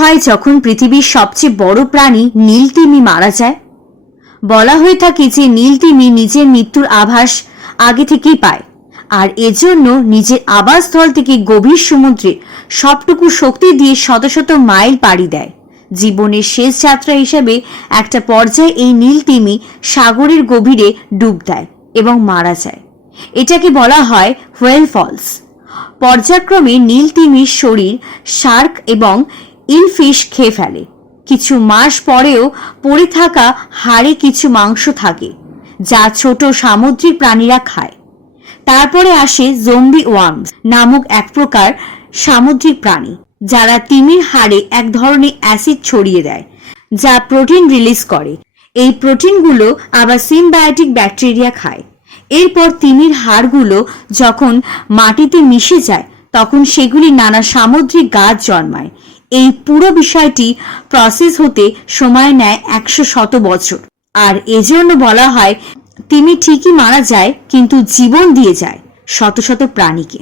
হয় যখন পৃথিবীর সবচেয়ে বড় প্রাণী নীল তিমি মারা যায়? বলা হয়ে থাকে যে নীল তিমি নিজের মৃত্যুর আভাস আগে থেকেই পায়, আর এজন্য নিজের আবাসস্থল থেকে গভীর সমুদ্রে সবটুকু শক্তি দিয়ে শত শত মাইল পাড়ি দেয়। জীবনের শেষ যাত্রা হিসেবে একটা পর্যায়ে এই নীল তিমি সাগরের গভীরে ডুব দেয় এবং মারা যায়। এটাকে বলা হয় হোয়েল ফলস। পর্যায়ক্রমে নীল তিমির শরীর শার্ক এবং ইলফিশ খেয়ে ফেলে। কিছু মাস পরেও পড়ে থাকা হাড়ে কিছু মাংস থাকে যা ছোট সামুদ্রিক প্রাণীরা খায়। তারপরে আসে জম্বি ওয়ার্মস নামক এক প্রকার সামুদ্রিক প্রাণী, যারা তিমির হাড়ে এক ধরনের অ্যাসিড ছড়িয়ে দেয় যা প্রোটিন রিলিজ করে। এই প্রোটিনগুলো আবার সিম্বায়োটিক ব্যাকটেরিয়া খায়। এরপর তিমির হাড়গুলো যখন মাটিতে মিশে যায় তখন সেগুলি নানা সামুদ্রিক গাছ জন্মায়। এই পুরো বিষয়টি প্রসেস হতে সময় নেয় 100 বছর। আর এজন্য বলা হয় তিমি ঠিকই মারা যায়, কিন্তু জীবন দিয়ে যায় শত শত প্রাণীকে।